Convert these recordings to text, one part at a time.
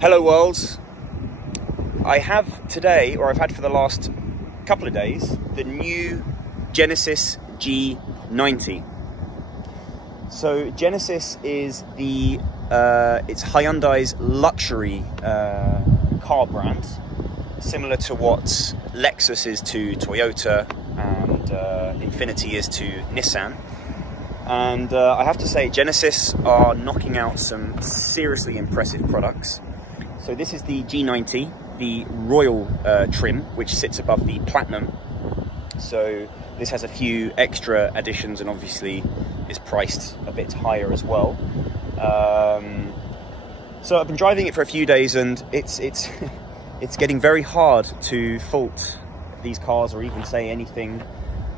Hello world. I have today, or I've had for the last couple of days, the new Genesis G90. So Genesis is it's Hyundai's luxury car brand, similar to what Lexus is to Toyota and Infiniti is to Nissan. And I have to say, Genesis are knocking out some seriously impressive products. So this is the G90, the Royal trim, which sits above the Platinum. So this has a few extra additions and obviously is priced a bit higher as well. So I've been driving it for a few days and it's getting very hard to fault these cars or even say anything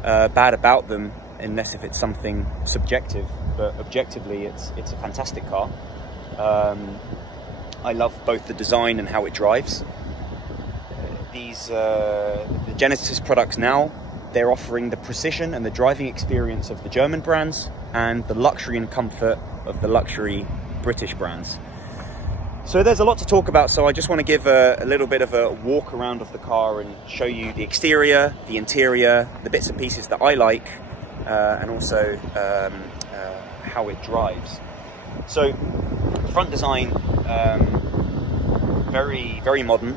bad about them, unless if it's something subjective. But objectively, it's a fantastic car. I love both the design and how it drives. The Genesis products now, they're offering the precision and the driving experience of the German brands and the luxury and comfort of the luxury British brands. So there's a lot to talk about, so I just want to give a little bit of a walk around of the car and show you the exterior, the interior, the bits and pieces that I like, and also how it drives. So front design, very, very modern.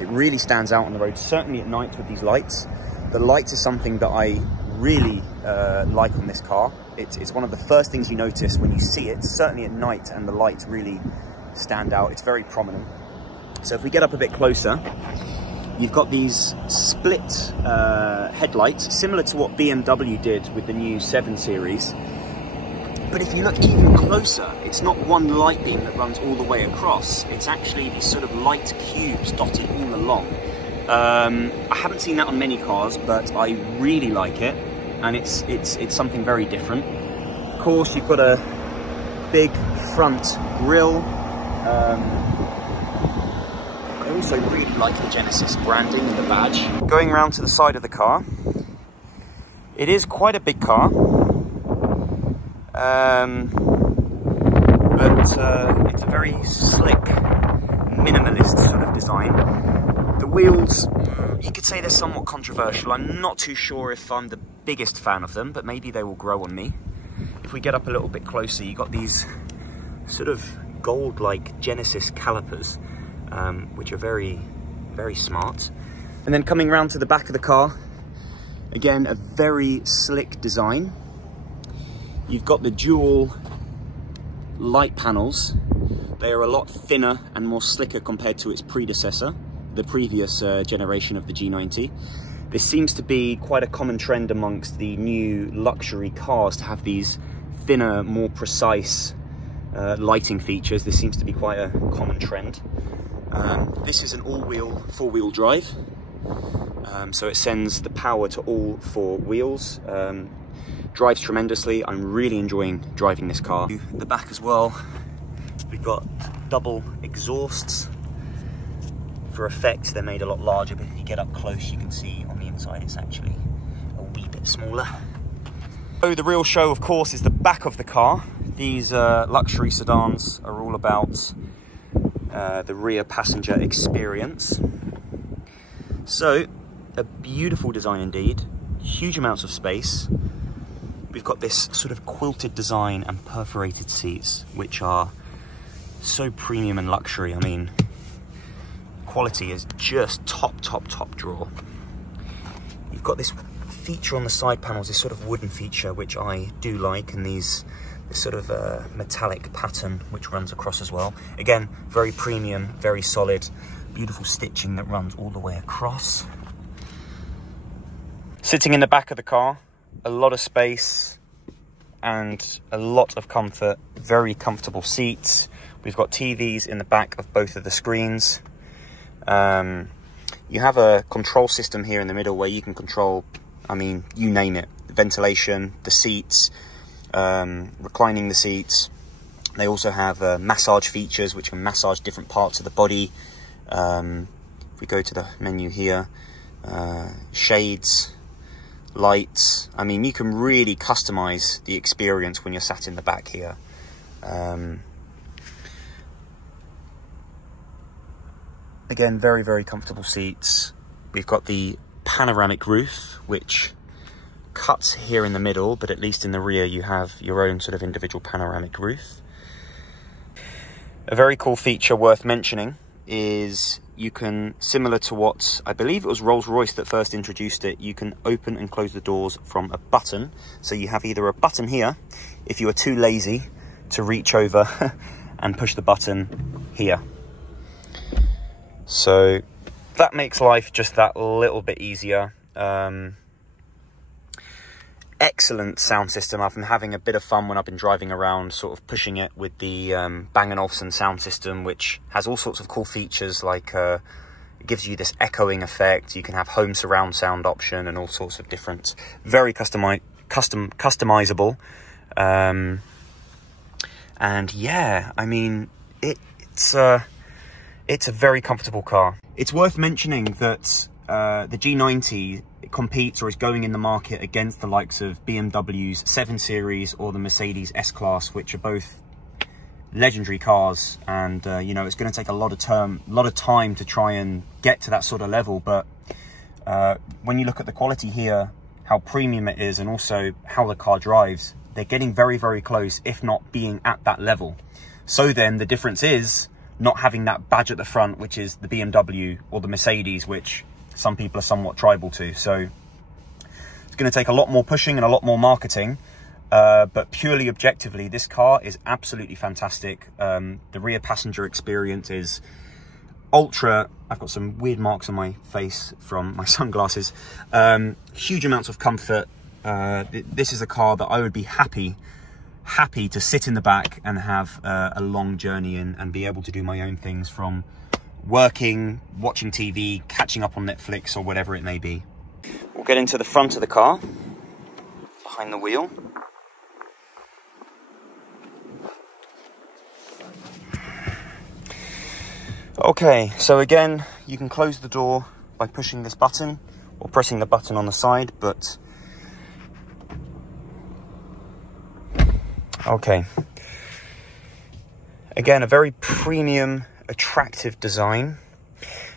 It really stands out on the road, certainly at night with these lights. The lights is something that I really like on this car. It's one of the first things you notice when you see it, certainly at night, and the lights really stand out. It's very prominent. So if we get up a bit closer, you've got these split headlights, similar to what BMW did with the new 7 Series. But if you look even closer, it's not one light beam that runs all the way across. It's actually these sort of light cubes dotted all along. I haven't seen that on many cars, but I really like it, and it's something very different. Of course, you've got a big front grille. I also really like the Genesis branding and the badge. Going around to the side of the car, it is quite a big car. But it's a very slick, minimalist sort of design. The wheels, you could say they're somewhat controversial. I'm not too sure if I'm the biggest fan of them, but maybe they will grow on me. If we get up a little bit closer, you've got these sort of gold-like Genesis calipers, which are very, very smart. And then coming round to the back of the car, again, a very slick design. You've got the dual light panels. They are a lot thinner and more slicker compared to its predecessor, the previous generation of the G90. This seems to be quite a common trend amongst the new luxury cars to have these thinner, more precise lighting features. This seems to be quite a common trend. This is an all-wheel, four-wheel drive. So it sends the power to all four wheels. Drives tremendously. I'm really enjoying driving this car. The back as well, we've got double exhausts. For effect, they're made a lot larger, but if you get up close, you can see on the inside it's actually a wee bit smaller. So the real show, of course, is the back of the car. These luxury sedans are all about the rear passenger experience. So, a beautiful design indeed, huge amounts of space. We've got this sort of quilted design and perforated seats, which are so premium and luxury. I mean, quality is just top drawer. You've got this feature on the side panels, this sort of wooden feature, which I do like, and this sort of metallic pattern, which runs across as well. Again, very premium, very solid, beautiful stitching that runs all the way across. Sitting in the back of the car, a lot of space and a lot of comfort, very comfortable seats. We've got TVs in the back of both of the screens. You have a control system here in the middle where you can control, I mean, you name it, the ventilation, the seats, reclining the seats. They also have massage features which can massage different parts of the body. If we go to the menu here, shades, lights. I mean, you can really customize the experience when you're sat in the back here. Again, very, very comfortable seats. We've got the panoramic roof, which cuts here in the middle, but at least in the rear you have your own sort of individual panoramic roof. A very cool feature worth mentioning is you can, similar to what I believe it was Rolls-Royce that first introduced it, you can open and close the doors from a button. So you have either a button here if you are too lazy to reach over and push the button here. So that makes life just that little bit easier. Excellent sound system. I've been having a bit of fun when I've been driving around, sort of pushing it with the Bang & Olufsen sound system, which has all sorts of cool features, like it gives you this echoing effect. You can have home surround sound option and all sorts of different, very customizable. And yeah, I mean, it's a very comfortable car. It's worth mentioning that the G90 competes or is going in the market against the likes of BMW's 7 Series or the Mercedes S-Class, which are both legendary cars. And you know, it's going to take a lot of time to try and get to that sort of level. But when you look at the quality here, how premium it is, and also how the car drives, they're getting very, very close, if not being at that level. So then the difference is not having that badge at the front, which is the BMW or the Mercedes, which some people are somewhat tribal to. So it's going to take a lot more pushing and a lot more marketing, but purely objectively, this car is absolutely fantastic. The rear passenger experience is ultra. I've got some weird marks on my face from my sunglasses. Huge amounts of comfort. This is a car that I would be happy to sit in the back and have a long journey in, and be able to do my own things, from working, watching TV, catching up on Netflix, or whatever it may be. We'll get into the front of the car, behind the wheel. Okay, so again, you can close the door by pushing this button or pressing the button on the side, but okay. Again, a very premium, attractive design.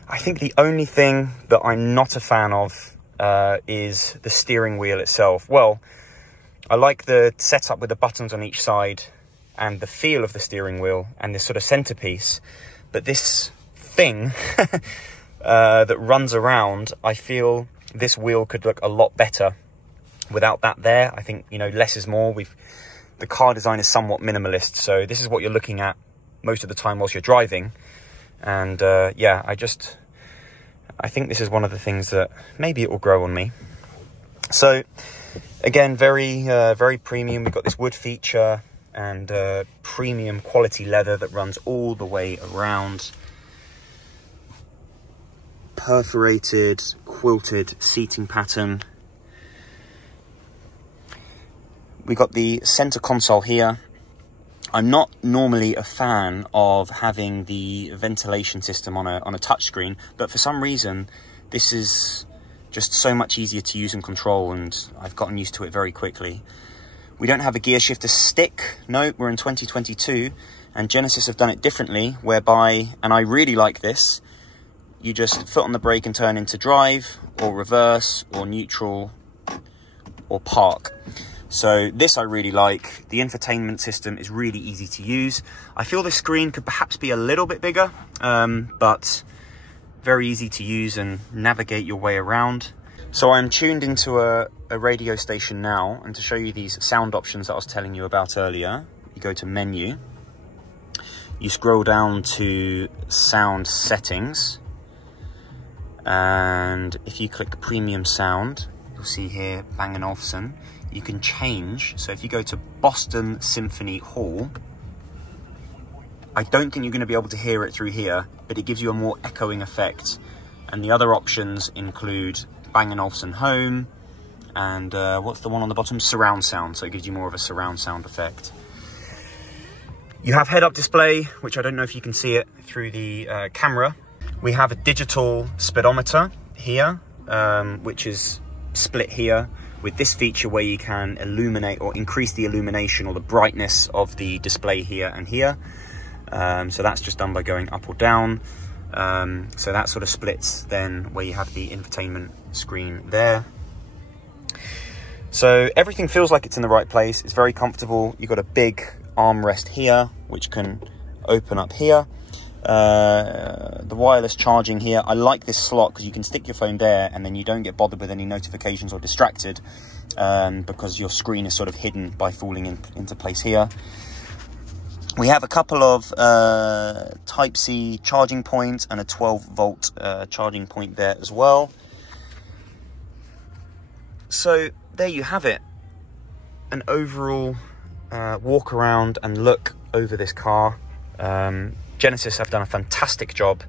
I think the only thing that I'm not a fan of is the steering wheel itself. Well, I like the setup with the buttons on each side and the feel of the steering wheel and this sort of centerpiece, but this thing that runs around, I feel this wheel could look a lot better without that there. I think, you know, less is more. The car design is somewhat minimalist, so this is what you're looking at most of the time whilst you're driving. And yeah, I think this is one of the things that maybe it will grow on me. So again, very premium. We've got this wood feature and premium quality leather that runs all the way around. Perforated, quilted seating pattern. We got the center console here. I'm not normally a fan of having the ventilation system on a touchscreen, but for some reason, this is just so much easier to use and control, and I've gotten used to it very quickly. We don't have a gear shifter stick. No, we're in 2022, and Genesis have done it differently, whereby, and I really like this, you just foot on the brake and turn into drive, or reverse, or neutral, or park. So this I really like. The infotainment system is really easy to use. I feel the screen could perhaps be a little bit bigger, but very easy to use and navigate your way around. So I'm tuned into a radio station now, and to show you these sound options that I was telling you about earlier, you go to menu, you scroll down to sound settings, and if you click premium sound, you'll see here Bang & Olufsen. You can change, so if you go to Boston Symphony Hall, I don't think you're going to be able to hear it through here, but it gives you a more echoing effect. And the other options include Bang & Olufsen Home, and what's the one on the bottom? Surround sound, so it gives you more of a surround sound effect. You have head-up display, which I don't know if you can see it through the camera. We have a digital speedometer here, which is split here, with this feature where you can illuminate or increase the illumination or the brightness of the display here and here. So that's just done by going up or down. So that sort of splits then where you have the infotainment screen there. So everything feels like it's in the right place. It's very comfortable. You've got a big armrest here, which can open up here. The wireless charging here. I like this slot because you can stick your phone there and then you don't get bothered with any notifications or distracted, because your screen is sort of hidden by falling into place here. We have a couple of Type-C charging points and a 12-volt charging point there as well. So there you have it. An overall walk around and look over this car. Genesis have done a fantastic job.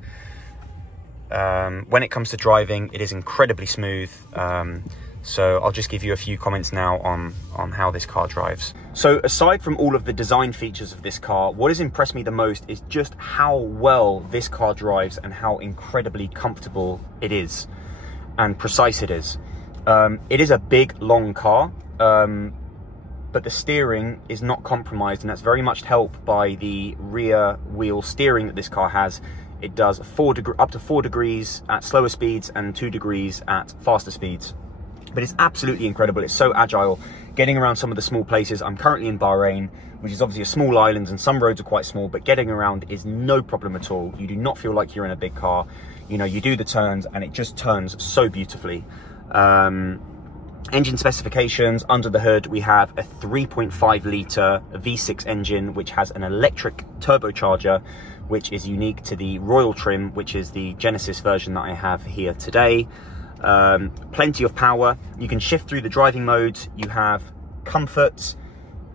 When it comes to driving, it is incredibly smooth. So I'll just give you a few comments now on how this car drives. So aside from all of the design features of this car, what has impressed me the most is just how well this car drives and how incredibly comfortable it is and precise it is. It is a big, long car, but the steering is not compromised, and that's very much helped by the rear wheel steering that this car has. It does up to 4 degrees at slower speeds and 2 degrees at faster speeds. But it's absolutely incredible. It's so agile, getting around some of the small places. I'm currently in Bahrain, which is obviously a small island, and some roads are quite small, but getting around is no problem at all. You do not feel like you're in a big car. You know, you do the turns and it just turns so beautifully. Engine specifications: under the hood we have a 3.5 litre V6 engine, which has an electric turbocharger, which is unique to the Royal trim, which is the Genesis version that I have here today. Plenty of power. You can shift through the driving modes. You have comfort,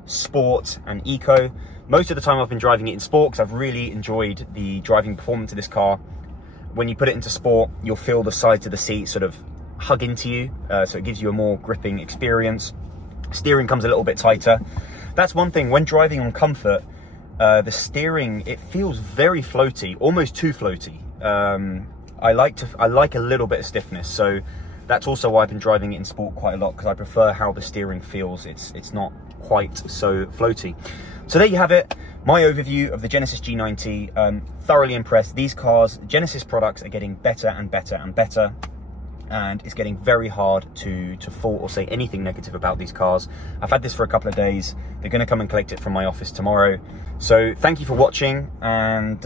sport and eco. Most of the time I've been driving it in sport because I've really enjoyed the driving performance of this car. When you put it into sport, you'll feel the sides of the seat sort of hug into you, so it gives you a more gripping experience. Steering comes a little bit tighter. That's one thing. When driving on comfort, the steering, it feels very floaty, almost too floaty. I like a little bit of stiffness, so that's also why I've been driving it in sport quite a lot, because I prefer how the steering feels. It's not quite so floaty. So there you have it, my overview of the Genesis G90. Thoroughly impressed. These cars, Genesis products, are getting better and better and better, and it's getting very hard to fault or say anything negative about these cars. I've had this for a couple of days. They're going to come and collect it from my office tomorrow. So thank you for watching, and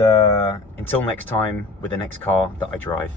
until next time with the next car that I drive.